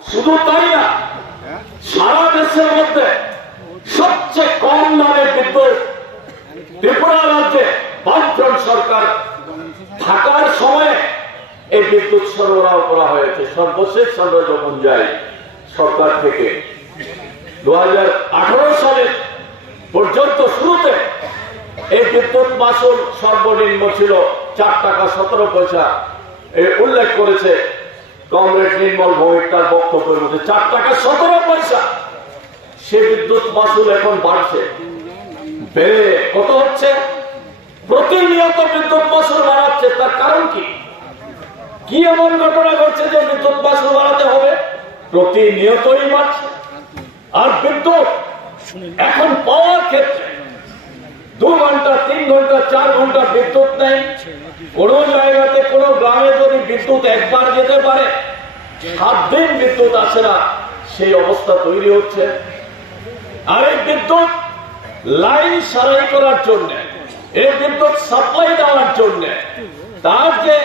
শুধু তাই না, সারা দেশের মধ্যে সবচেয়ে কম দামে বিদ্যুৎ ত্রিপুরা রাজ্যে বামফ্রন্ট সরকার থাকার সময়ে এই বিদ্যুৎ সরবরাহ করা হয়েছে। সর্বশেষ আমরা যখন যাই সরকার থেকে 2018 সালের পর্যন্ত শুরুতে এই বিদ্যুৎ মাসুল সর্বনিম্ন ছিল 4 টাকা 17 পয়সা। উল্লেখ করেছে কমরেড নির্মল ভৌমিক তার বক্তব্যের মধ্যে 4 টাকা 17 পয়সা। সে বিদ্যুৎ মাসুল এখন বাড়ছে, বেড়ে কত হচ্ছে? প্রতিনিয়ত বিদ্যুৎ মাসুল বাড়াচ্ছে। তার কারণ কি? কি এমন ঘটনা ঘটছে যে বিদ্যুৎ মাসুল বাড়াতে হবে? প্রতিনিয়তই বাড়ছে। আর বিদ্যুৎ এখন পাওয়ার ক্ষেত্রে 2 ঘন্টা 3 ঘন্টা 4 ঘন্টা বিদ্যুৎ নেই। কোন জায়গাতে কোন গ্রামে যদি বিদ্যুৎ একবার যেতে পারে 7 দিন বিদ্যুৎ আসে না, সেই অবস্থা তৈরি হচ্ছে। আর এই বিদ্যুৎ লাইন সারাই করার জন্য, এই বিদ্যুৎ সাপ্লাই দেওয়ার জন্য তার যে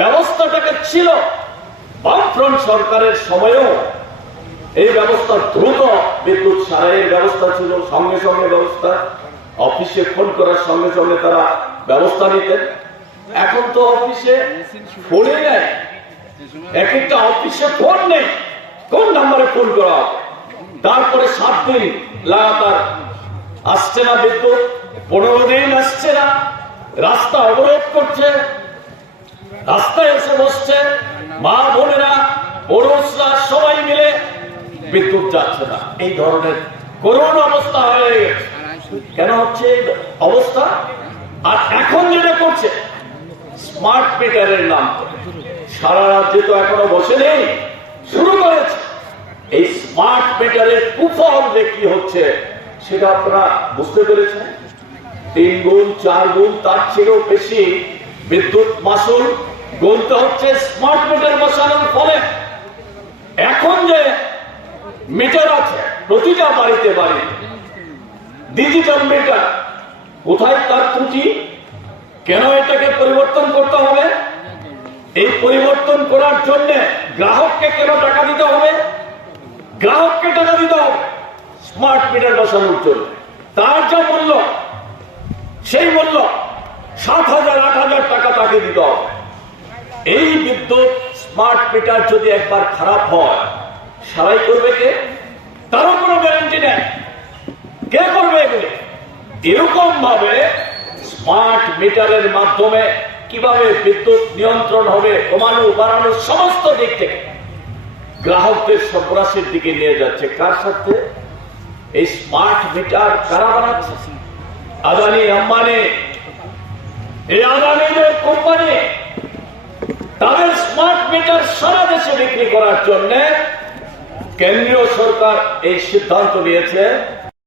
ব্যবস্থাটাকে ছিল বামফ্রন্ট সরকারের সময়েও এই ব্যবস্থা দ্রুত বিদ্যুৎ সারাইয়ের ব্যবস্থা ছিল, সঙ্গে সঙ্গে ব্যবস্থা, অফিসে ফোন করার সঙ্গে সঙ্গে তারা ব্যবস্থা নিতেন। এখন তো অফিসে ফোনই নেই, এক একটা অফিসে ফোন নেই, কোন নাম্বারে ফোন করা হবে? তারপরে 7 দিন লাগাতার আসছে না বিদ্যুৎ, 15 দিন আসছে না, রাস্তা অবরোধ করছে, রাস্তায় এসে বসছে মা বোনেরা পুরুষরা সবাই মিলে, বিদ্যুৎ যাচ্ছে না। এই ধরনের করুণ অবস্থা হয়ে গেছে। কেন হচ্ছে এই অবস্থা? আর এখন যেটা করছে স্মার্ট মিটারের নাম করে সারা রাজ্যে তো এখনো বসে নেই, শুরু করেছে। এই স্মার্ট মিটারের কুফল যে কি হচ্ছে সেটা আপনারা বুঝতে পেরেছেন। 3 গুণ 4 গুণ তার চেয়েও বেশি বিদ্যুৎ মাসুল গুনতে হচ্ছে স্মার্ট মিটার বসানোর ফলে। এখন যে মিটার আছে প্রতিটা বাড়িতে বাড়িতে ডিজিটাল মিটার, কোথায় তার ত্রুটি? কেন এটাকে পরিবর্তন করতে হবে? এই পরিবর্তন করার জন্য গ্রাহককে কেন টাকা দিতে হবে? গ্রাহককে টাকা দিতে হবে স্মার্ট মিটার বসানোর জন্য। তার যা মূল্য, সেই মূল্য 7,000 8,000 টাকা তাকে দিতে হবে। এই বিদ্যুৎ স্মার্ট মিটার যদি একবার খারাপ হয় সারাই করবে কে? তারও কোনো গ্যারান্টি নেই। কে করবে এগুলি? এরকম ভাবে স্মার্ট মিটারের মাধ্যমে কিভাবে বিদ্যুৎ নিয়ন্ত্রণ হবে, কমানো বাড়ানো সমস্ত দিক থেকে গ্রাহকদের সর্বনাশের দিকে নিয়ে যাচ্ছে। কার সাথে? এই স্মার্ট মিটার কারা বানাচ্ছে? আদানি আম্বানি, এই আদানিদের কোম্পানি তাদের স্মার্ট মিটার সারা দেশে বিক্রি করার জন্য কেন্দ্রীয় সরকার এই সিদ্ধান্ত নিয়েছে